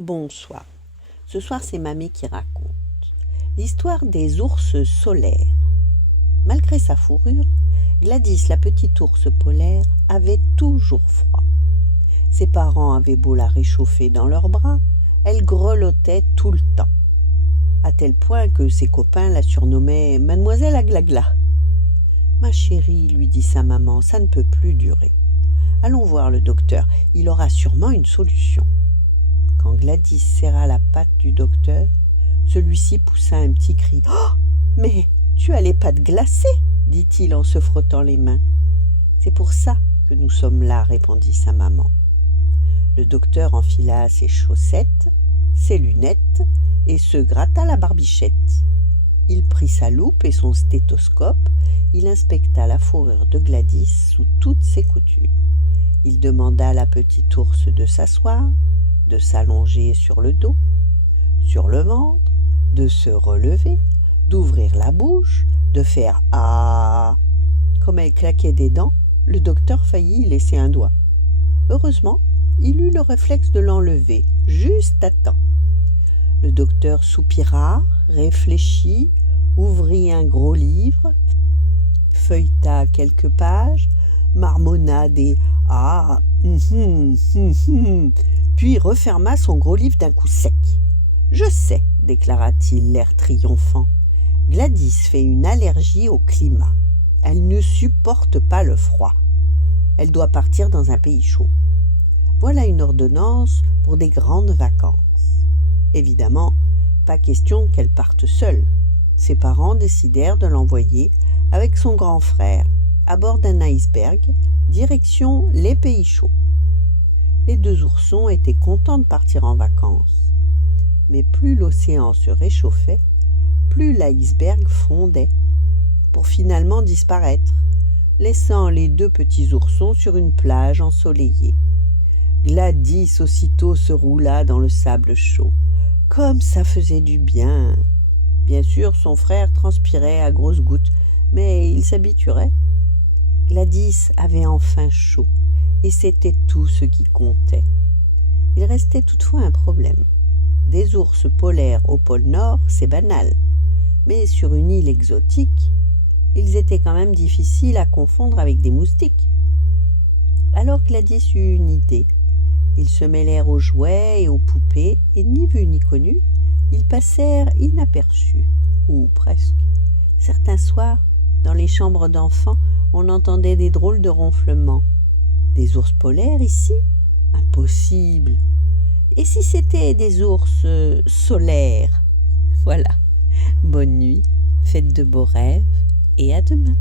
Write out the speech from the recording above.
Bonsoir. Ce soir, c'est Mamie qui raconte l'histoire des ours solaires. Malgré sa fourrure, Gladys, la petite ours polaire, avait toujours froid. Ses parents avaient beau la réchauffer dans leurs bras, elle grelottait tout le temps, à tel point que ses copains la surnommaient Mademoiselle Aglagla. « Ma chérie, lui dit sa maman, ça ne peut plus durer. Allons voir le docteur, il aura sûrement une solution. » Quand Gladys serra la patte du docteur, celui-ci poussa un petit cri. « Oh, mais tu as les pattes glacées !» dit-il en se frottant les mains. « C'est pour ça que nous sommes là, répondit sa maman. Le docteur enfila ses chaussettes, ses lunettes et se gratta la barbichette. Il prit sa loupe et son stéthoscope, il inspecta la fourrure de Gladys sous toutes ses coutures. Il demanda à la petite ours de s'asseoir, de s'allonger sur le dos, sur le ventre, de se relever, d'ouvrir la bouche, de faire « Ah !» Comme elle claquait des dents, le docteur faillit y laisser un doigt. Heureusement, il eut le réflexe de l'enlever, juste à temps. Le docteur soupira, réfléchit, ouvrit un gros livre, feuilleta quelques pages, marmonna des « Ah !» puis referma son gros livre d'un coup sec. « Je sais, déclara-t-il, l'air triomphant. Gladys fait une allergie au climat. Elle ne supporte pas le froid. Elle doit partir dans un pays chaud. Voilà une ordonnance pour des grandes vacances. Évidemment, pas question qu'elle parte seule. Ses parents décidèrent de l'envoyer avec son grand frère à bord d'un iceberg, direction les pays chauds. Les deux oursons étaient contents de partir en vacances. Mais plus l'océan se réchauffait, plus l'iceberg fondait, pour finalement disparaître, laissant les deux petits oursons sur une plage ensoleillée. Gladys aussitôt se roula dans le sable chaud. Comme ça faisait du bien! Bien sûr, son frère transpirait à grosses gouttes, mais il s'habituerait. Gladys avait enfin chaud, et c'était tout ce qui comptait. Il restait toutefois un problème. Des ours polaires au pôle Nord, c'est banal, mais sur une île exotique, ils étaient quand même difficiles à confondre avec des moustiques. Alors Gladys eut une idée. Ils se mêlèrent aux jouets et aux poupées, et ni vus ni connus, ils passèrent inaperçus, ou presque. Certains soirs, dans les chambres d'enfants, on entendait des drôles de ronflements. Des ours polaires ici? Impossible! Et si c'était des ours solaires? Voilà. Bonne nuit, faites de beaux rêves et à demain.